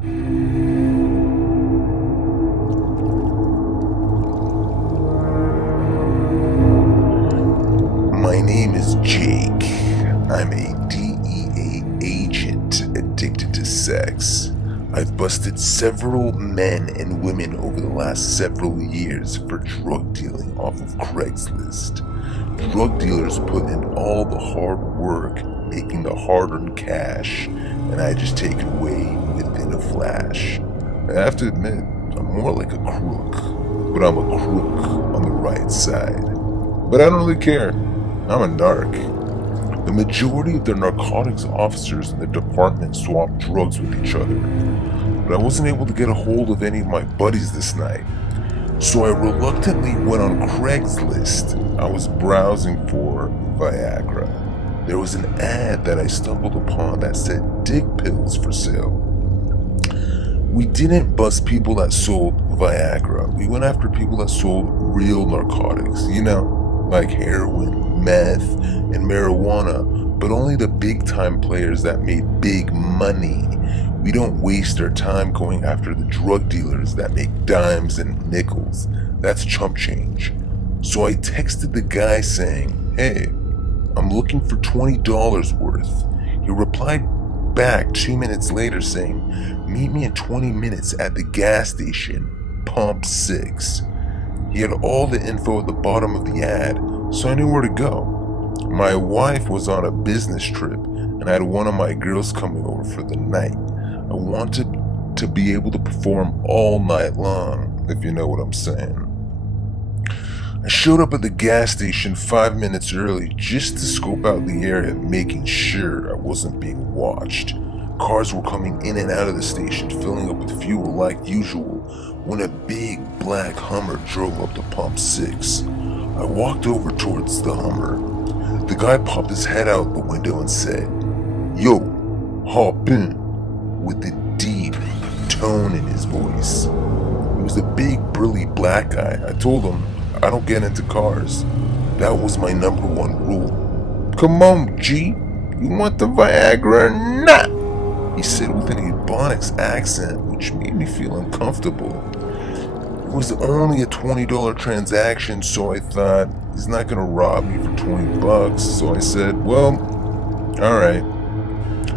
My name is Jake. I'm a DEA agent addicted to sex. I've busted several men and women over the last several years for drug dealing off of Craigslist. Drug dealers put in all the hard work making the hard-earned cash, and I just take it away within a flash. I have to admit, I'm more like a crook, but I'm a crook on the right side. But I don't really care. I'm a narc. The majority of the narcotics officers in the department swap drugs with each other, but I wasn't able to get a hold of any of my buddies this night. So I reluctantly went on Craigslist. I was browsing for Viagra. There was an ad that I stumbled upon that said dick pills for sale. We didn't bust people that sold Viagra. We went after people that sold real narcotics, like heroin, meth, and marijuana, but only the big time players that made big money. We don't waste our time going after the drug dealers that make dimes and nickels. That's chump change. So I texted the guy saying, "Hey, I'm looking for $20 worth." He replied back 2 minutes later saying, "Meet me in 20 minutes at the gas station, pump 6. He had all the info at the bottom of the ad, so I knew where to go. My wife was on a business trip, and I had one of my girls coming over for the night. I wanted to be able to perform all night long, if you know what I'm saying. I showed up at the gas station 5 minutes early just to scope out the area, making sure I wasn't being watched. Cars were coming in and out of the station, filling up with fuel like usual, when a big black Hummer drove up to pump 6. I walked over towards the Hummer. The guy popped his head out the window and said, "Yo, hop in," with a deep tone in his voice. He was a big, burly black guy. I told him I don't get into cars. That was my number one rule. "Come on, G, you want the Viagra or not?" he said with an Ebonics accent, which made me feel uncomfortable. It was only a $20 transaction, so I thought, he's not gonna rob me for $20. So I said, "Well, alright."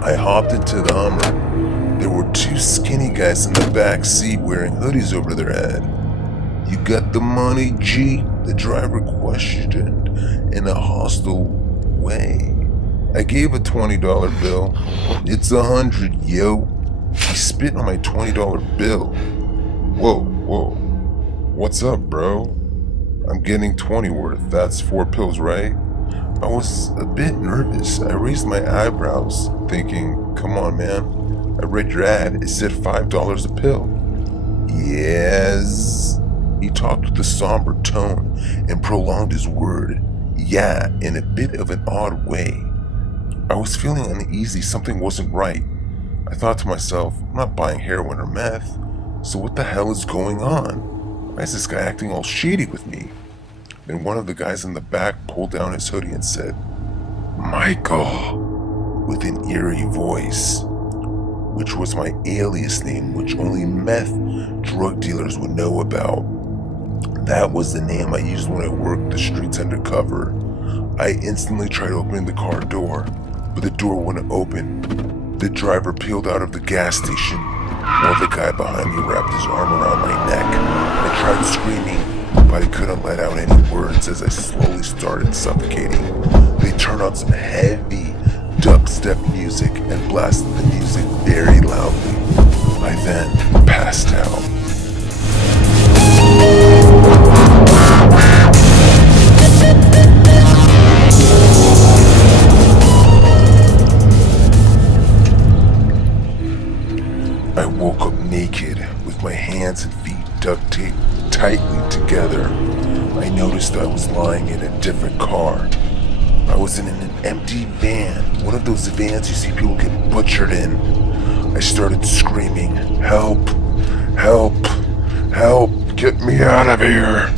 I hopped into the Hummer. There were 2 skinny guys in the back seat wearing hoodies over their head. "You got the money, G?" the driver questioned in a hostile way. I gave a $20 bill. "It's 100, yo." He spit on my $20 bill. Whoa. What's up, bro? "I'm getting 20 worth. That's 4 pills, right?" I was a bit nervous. I raised my eyebrows, thinking, come on, man. I read your ad. It said $5 a pill. "Yes." He talked with a somber tone and prolonged his word, "yeah," in a bit of an odd way. I was feeling uneasy. Something wasn't right. I thought to myself, I'm not buying heroin or meth, so what the hell is going on? Why is this guy acting all shady with me? Then one of the guys in the back pulled down his hoodie and said, "Michael," with an eerie voice, which was my alias name, which only meth drug dealers would know about. That was the name I used when I worked the streets undercover. I instantly tried opening the car door, but the door wouldn't open. The driver peeled out of the gas station, while the guy behind me wrapped his arm around my neck. I tried screaming, but I couldn't let out any words as I slowly started suffocating. They turned on some heavy dubstep music and blasted the music very loudly. I then passed out. I woke up naked with my hands and feet duct taped tightly together. I noticed I was lying in a different car. I was in an empty van, one of those vans you see people get butchered in. I started screaming, "Help! Help! Help! Get me out of here!"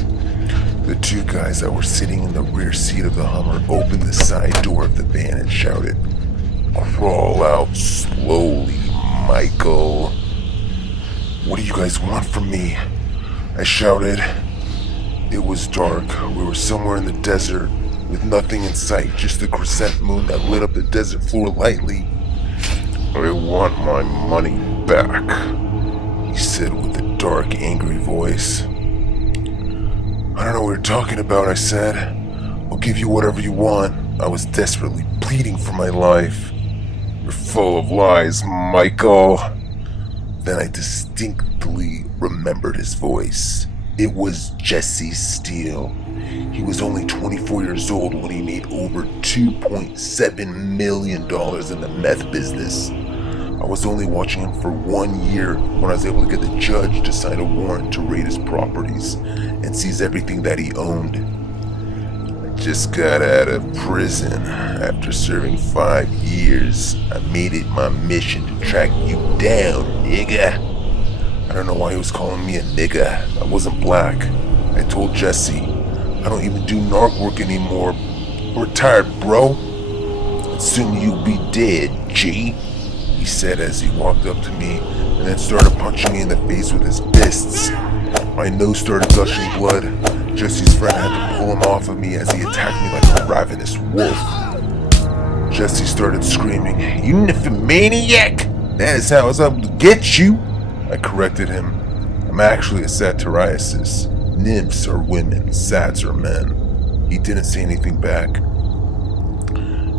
The 2 guys that were sitting in the rear seat of the Hummer opened the side door of the van and shouted, "Crawl out slowly, Michael." do you guys want from me?" I shouted. It was dark. We were somewhere in the desert with nothing in sight, just the crescent moon that lit up the desert floor lightly. "I want my money back," he said with a dark, angry voice. "I don't know what you're talking about," I said. "I'll give you whatever you want." I was desperately pleading for my life. "You're full of lies, Michael." Then I distinctly remembered his voice. It was Jesse Steele. He was only 24 years old when he made over $2.7 million in the meth business. I was only watching him for 1 year when I was able to get the judge to sign a warrant to raid his properties and seize everything that he owned. I just got out of prison. After serving 5 years, I made it my mission to track you down, nigga. I don't know why he was calling me a nigga. I wasn't black. I told Jesse, "I don't even do narc work anymore. I'm retired, bro." "And soon you'll be dead, G," he said as he walked up to me and then started punching me in the face with his fists. My nose started gushing blood. Jesse's friend had to pull him off of me as he attacked me like a ravenous wolf. Jesse started screaming, "You nymphomaniac! That is how I was able to get you." I corrected him. "I'm actually a satyriasis. Nymphs are women, sats are men." He didn't say anything back.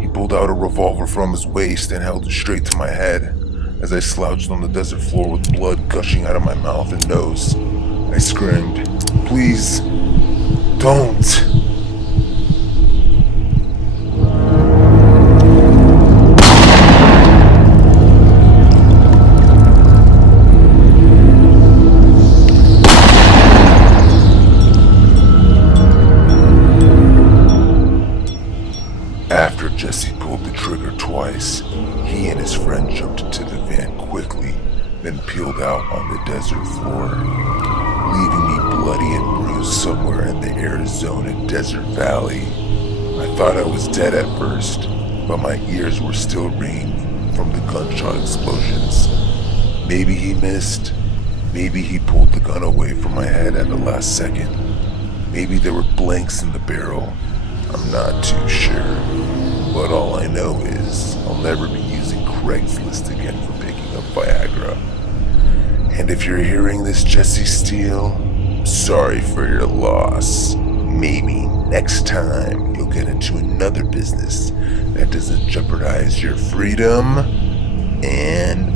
He pulled out a revolver from his waist and held it straight to my head. As I slouched on the desert floor with blood gushing out of my mouth and nose, I screamed, "Please, don't." After Jesse pulled the trigger twice, he and his friend jumped into the van quickly, then peeled out on the desert floor, leaving me bloody and bruised somewhere in the Arizona desert valley. I thought I was dead at first, but my ears were still ringing from the gunshot explosions. Maybe he missed. Maybe he pulled the gun away from my head at the last second. Maybe there were blanks in the barrel. I'm not too sure, but all I know is I'll never be using Craigslist again for picking up Viagra. And if you're hearing this, Jesse Steele, I'm sorry for your loss. Maybe next time you'll get into another business that doesn't jeopardize your freedom and